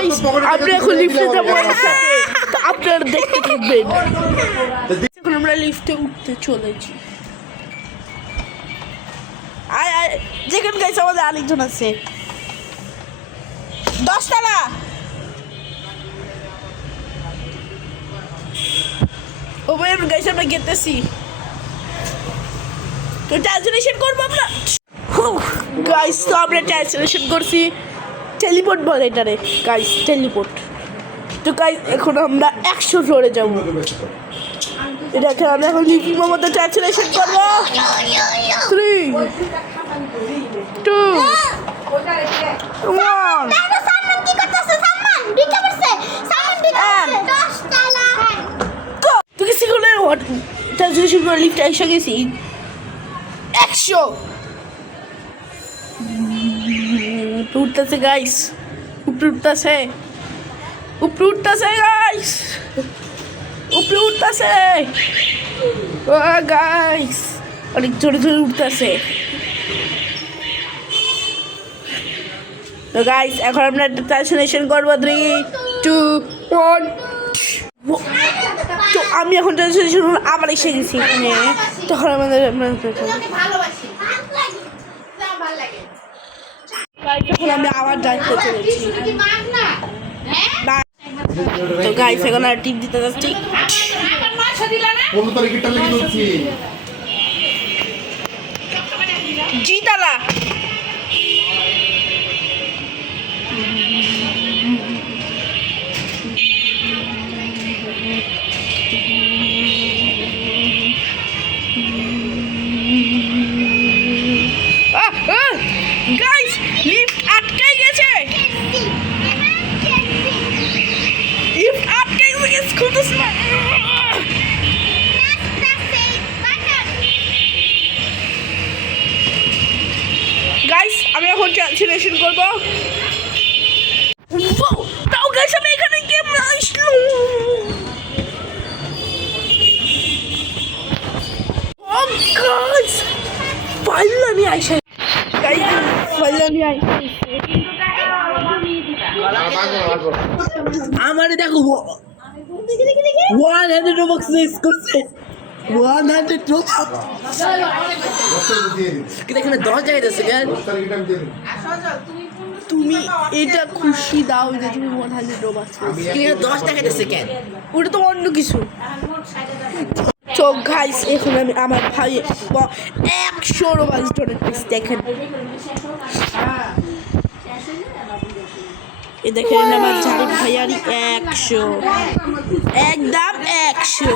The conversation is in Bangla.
গাইস আমরা এখন লিফটে যাবো একসাথে, তো আপনারা দেখতে থাকবেন। এখন আমরা লিফটে উঠতে চলেছি। আয় আয়, যেখানে গাইস আমাদের আরেকজন আছে 10 তলা। ও ভাই গাইস আমরা গেতেছি, তো ট্রান্সলেশন করবো আমরা। গাইস তো আমরা ট্রান্সলেশন করছি, টেলিপোর্ট বলে এটারে গাইস, টেলিপোর্ট। তো গাইস এখন আমরা 100 ফ্লোরে যাবো। এটাকে আমরা এখন লিপির মতো ট্রান্সলেশন করবো। 3 2 1 তুই সিগুলো ট্রান্সলেশন করে লিফটে এসে গেছি 100 উঠতেছে গাইস, উপরে উঠতেছে, উপরে উঠতেছে গাইস, উপরে উঠতেছে গাইস, অনেক জোরে জোরে উঠতেছে। তো গাইস এখন আমরা ট্রান্সলেশন করবো 3 2 1। তো আমি এখন ট্রান্সলেশন আবার এসে গেছি এখানে, তখন আমাদের এখন আমি আবার যাইতে চলেছি। তো গাইস এখন আর টিপ দিতে যাচ্ছি। জিতালা গাইস লিফট আটকে গেছে, লিফট আটকে গেছে, খুলতেছে না। গাইস আমি এখন ট্রান্সলেশন করবো। তাও গাইস আমি এখানে কেমন আসলো? ও গাইস ফাইনালি আইসা, গাইস ফাইনালি আইসা। আমারে দেখো 100 রোবক্স মিস করছে, 100 রোবক্স। এখানে 10 যাইতেছে কেন? তুমি এটা খুশি দাও যে তুমি 100 রোবক্স পেয়েছো, 10 টাকা দিতেছে কেন? ওটা তো অন্য কিছু। তো গাইস এখন আমি আমার ভাই 100 রোবক্স ডোনেট করেছি, দেখেন এই দেখেন আমার ঝাড়ি ভাইয়ারি 100, একদম 100।